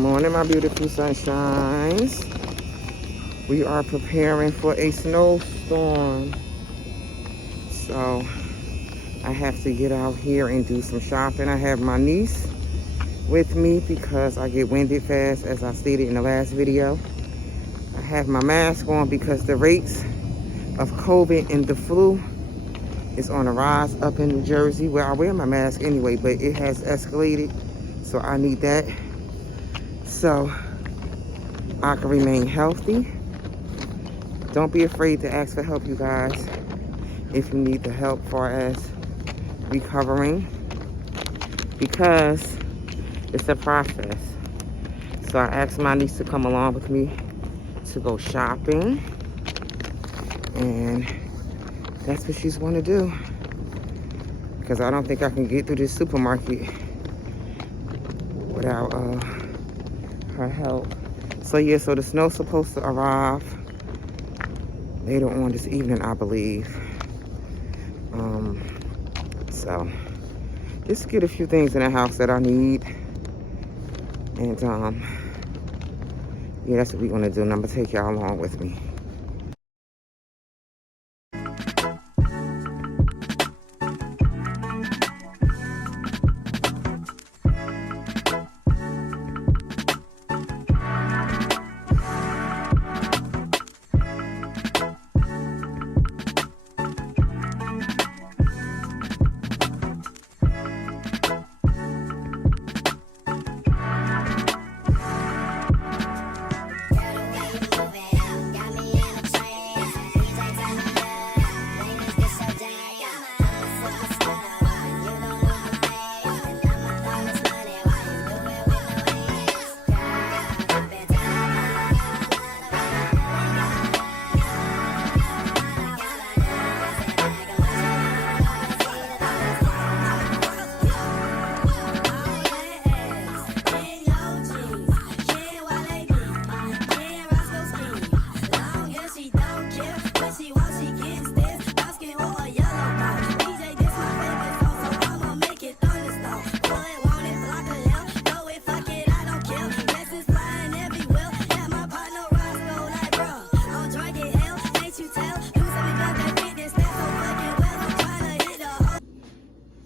Good morning, my beautiful sunshines. We are preparing for a snowstorm. So I have to get out here and do some shopping. I have my niece with me because I get winded fast, as I stated in the last video. I have my mask on because the rates of COVID and the flu is on a rise up in New Jersey. Well, I wear my mask anyway, but it has escalated, so I need that so I can remain healthy. Don't be afraid to ask for help, you guys, if you need the help far as recovering, because it's a process. So I asked my niece to come along with me to go shopping, and that's what she's going to do, because I don't think I can get through this supermarket without her help. So yeah, so the snow's supposed to arrive later on this evening, I believe. So just get a few things in the house that I need, and yeah, that's what we're gonna do, and I'm gonna take y'all along with me.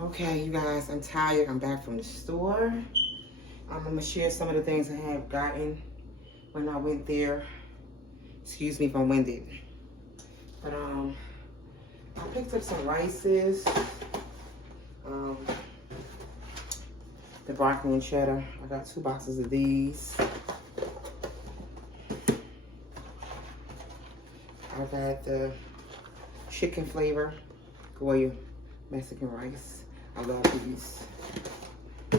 Okay, you guys, I'm tired. I'm back from the store. I'm gonna share some of the things I have gotten when I went there. Excuse me if I'm winded. But I picked up some rices. The broccoli and cheddar. I got 2 boxes of these. I got the chicken flavor Goya Mexican rice. I love these. I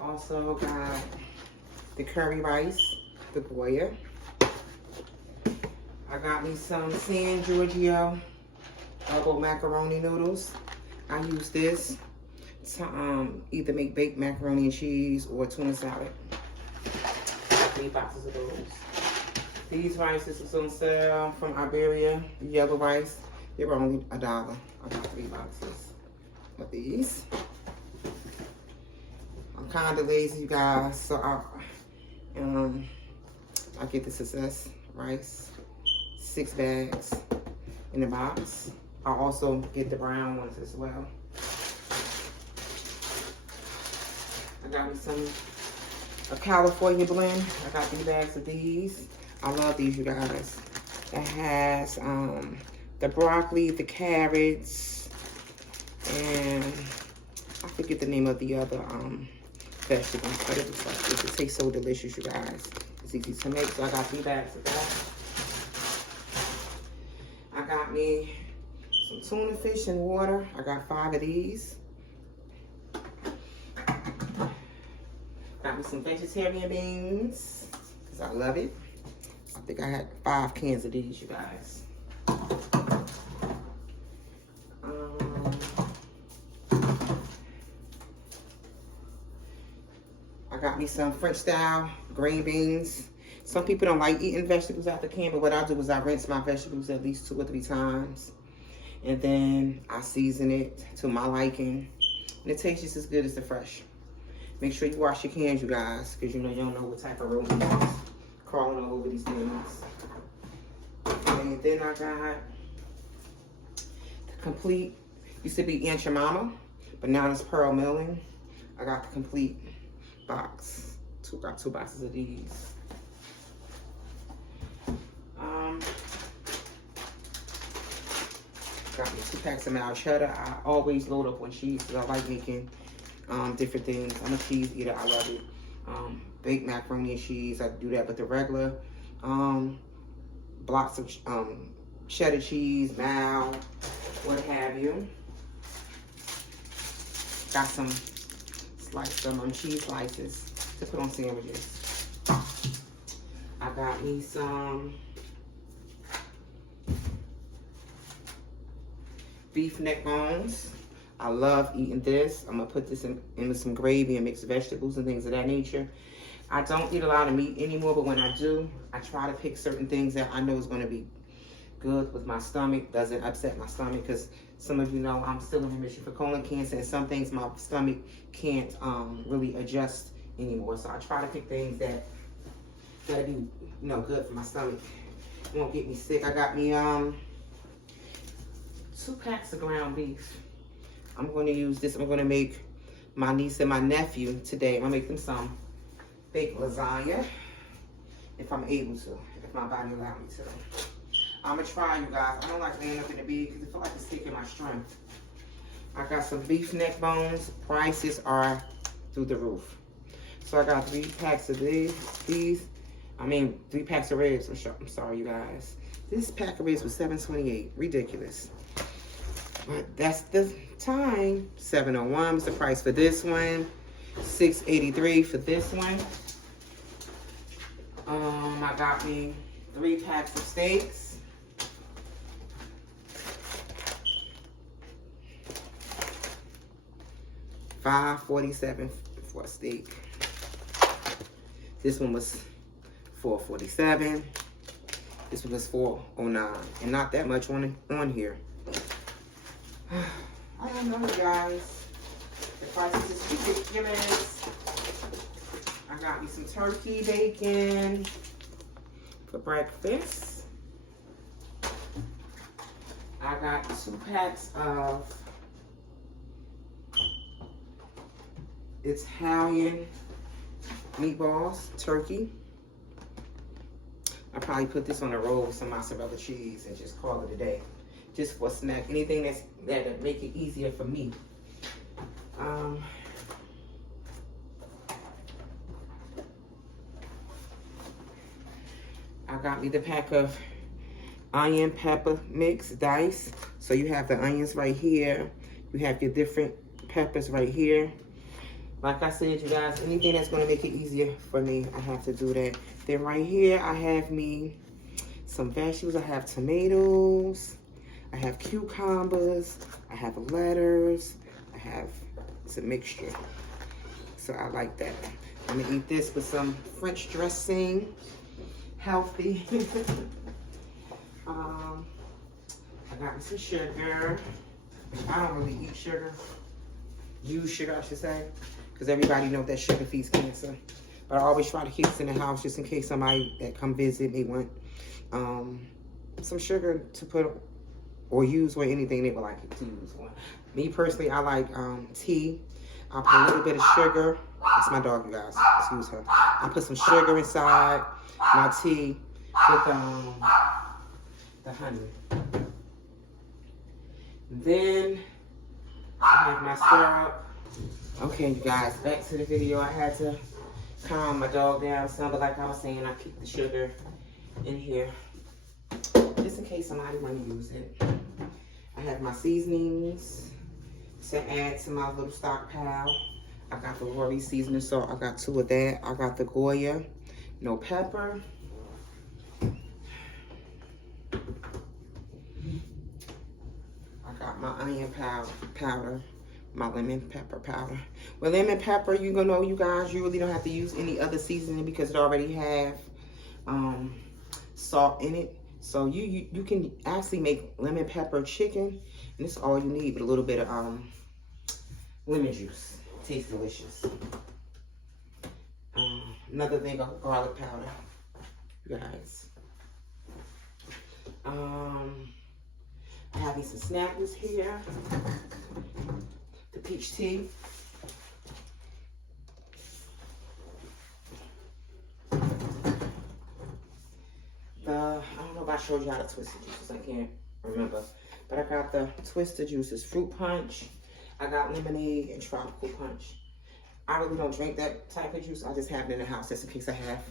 also got the curry rice, the Goya. I got me some San Giorgio elbow macaroni noodles. I use this to either make baked macaroni and cheese or tuna salad. 3 boxes of those. These rices is on sale from Iberia, the yellow rice. They were only $1. I got 3 boxes of these. I'm kind of lazy, you guys, so I get the Success rice, 6 bags in the box. I also get the brown ones as well. I got me a California blend. I got 3 bags of these. I love these, you guys. It has the broccoli, the carrots, and I forget the name of the other vegetables, but it looks like it tastes so delicious, you guys. It's easy to make, so I got 3 bags of that. I got me some tuna fish and water. I got 5 of these. Got me some vegetarian beans, because I love it. I think I had 5 cans of these, you guys. I got me some French style green beans. Some people don't like eating vegetables out the can, but what I do is I rinse my vegetables at least 2 or 3 times. And then I season it to my liking. And it tastes just as good as the fresh. Make sure you wash your cans, you guys, because you know you don't know what type of rodent is crawling all over these things. And then I got the complete, used to be Aunt Your Mama, but now it's Pearl Milling. I got the complete box. Got 2 boxes of these. Got me 2 packs of mild cheddar. I always load up on cheese because I like making different things. I'm a cheese eater. I love it. Baked macaroni and cheese. I do that with the regular blocks of cheddar cheese, mild, what have you. Got some cheese slices to put on sandwiches. I got me some beef neck bones. I love eating this. I'm gonna put this in with some gravy and mixed vegetables and things of that nature. I don't eat a lot of meat anymore, but when I do, I try to pick certain things that I know is gonna be good with my stomach, doesn't upset my stomach, because some of you know I'm still in remission for colon cancer, and some things my stomach can't really adjust anymore. So I try to pick things that be, you know, good for my stomach. It won't get me sick. I got me 2 packs of ground beef. I'm going to use this. I'm going to make my niece and my nephew today. I'm going to make them some baked lasagna if I'm able to, if my body allows me to. I'm going to try, you guys. I don't like laying up in the bed because I feel like it's taking my strength. I got some beef neck bones. Prices are through the roof. So I got 3 packs of these. 3 packs of ribs. I'm sorry, you guys. This pack of ribs was $7.28. Ridiculous. But that's the time. $7.01 was the price for this one. $6.83 for this one. I got me 3 packs of steaks. $5.47 for a steak. This one was $4.47. This one was $4.09, and not that much on here. I don't know, guys. The prices is ridiculous. I got me some turkey bacon for breakfast. I got 2 packs of Italian meatballs, turkey. I probably put this on a roll with some mozzarella cheese and just call it a day. Just for a snack. Anything that'll make it easier for me. I got me the pack of onion pepper mix dice. So you have the onions right here. You have your different peppers right here. Like I said, you guys, anything that's going to make it easier for me, I have to do that. Then right here, I have me some vegetables. I have tomatoes. I have cucumbers. I have lettuce. I have some mixture. So I like that. I'm going to eat this with some French dressing. Healthy. I got me some sugar. I don't really eat sugar. Use sugar, I should say. Because everybody knows that sugar feeds cancer. But I always try to keep it in the house just in case somebody that come visit may want some sugar to put or use or anything they would like to use on. Me personally, I like tea. I'll put a little bit of sugar. That's my dog, you guys. Excuse her. I'll put some sugar inside my tea with the honey. Then I have my syrup. Okay, you guys, back to the video. I had to calm my dog down. But like I was saying, I keep the sugar in here just in case somebody want to use it. I have my seasonings to add to my little stockpile. I got the Lori seasoning salt. I got 2 of that. I got the Goya, no pepper. I got my onion powder. My lemon pepper powder. With lemon pepper, you're gonna know, you guys, you really don't have to use any other seasoning because it already have salt in it. So you can actually make lemon pepper chicken, and it's all you need with a little bit of lemon juice. Tastes delicious. another thing of garlic powder, you guys. I have me some snappers here. The peach tea. I don't know if I showed y'all the twisted juices. I can't remember. But I got the twisted juices. Fruit punch. I got lemonade and tropical punch. I really don't drink that type of juice. I just have it in the house just in case I have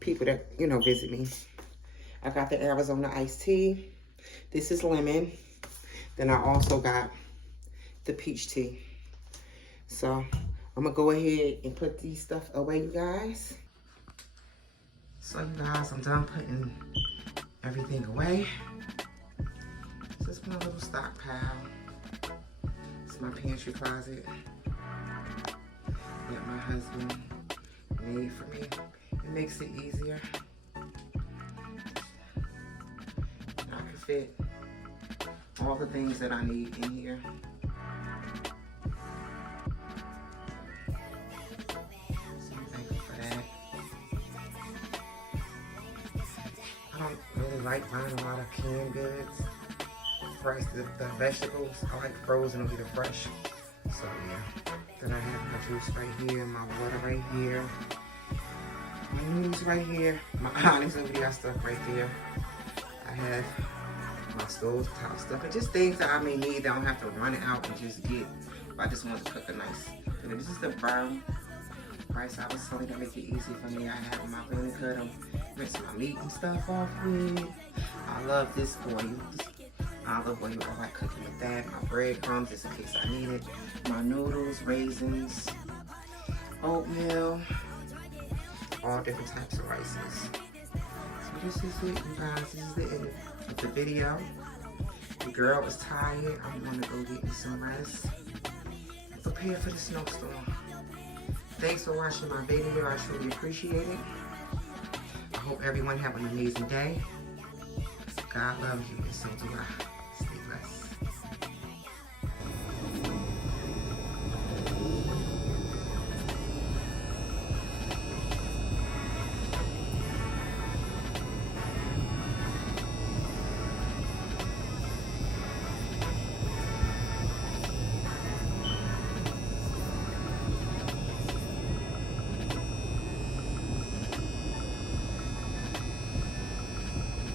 people that, you know, visit me. I got the Arizona iced tea. This is lemon. Then I also got the peach tea. So I'm going to go ahead and put these stuff away, you guys. So you guys, I'm done putting everything away. This is my little stockpile. It's my pantry closet that my husband made for me. It makes it easier. I can fit all the things that I need in here. So I'm thankful for that. I don't really like buying a lot of canned goods. First, the vegetables, I like frozen over the fresh. So yeah. Then I have my juice right here, my water right here, my noodles right here, my onions over there stuff right there. I have my stove top stuff, and just things that I may need that I don't have to run it out and just get. I just want to cook a nice. And this is the brown rice I was telling to make it easy for me. I have my vinegar to rinse my meat and stuff off with. I love this oil. Olive oil, I like cooking with that. My breadcrumbs, just in case I need it. My noodles, raisins, oatmeal, all different types of rices. So this is it, you guys. This is the end of the video. The girl is tired. I'm gonna go get me some rest and prepare for the snowstorm. Thanks for watching my video. I truly appreciate it. I hope everyone have an amazing day. God loves you, and so do I. Stay blessed.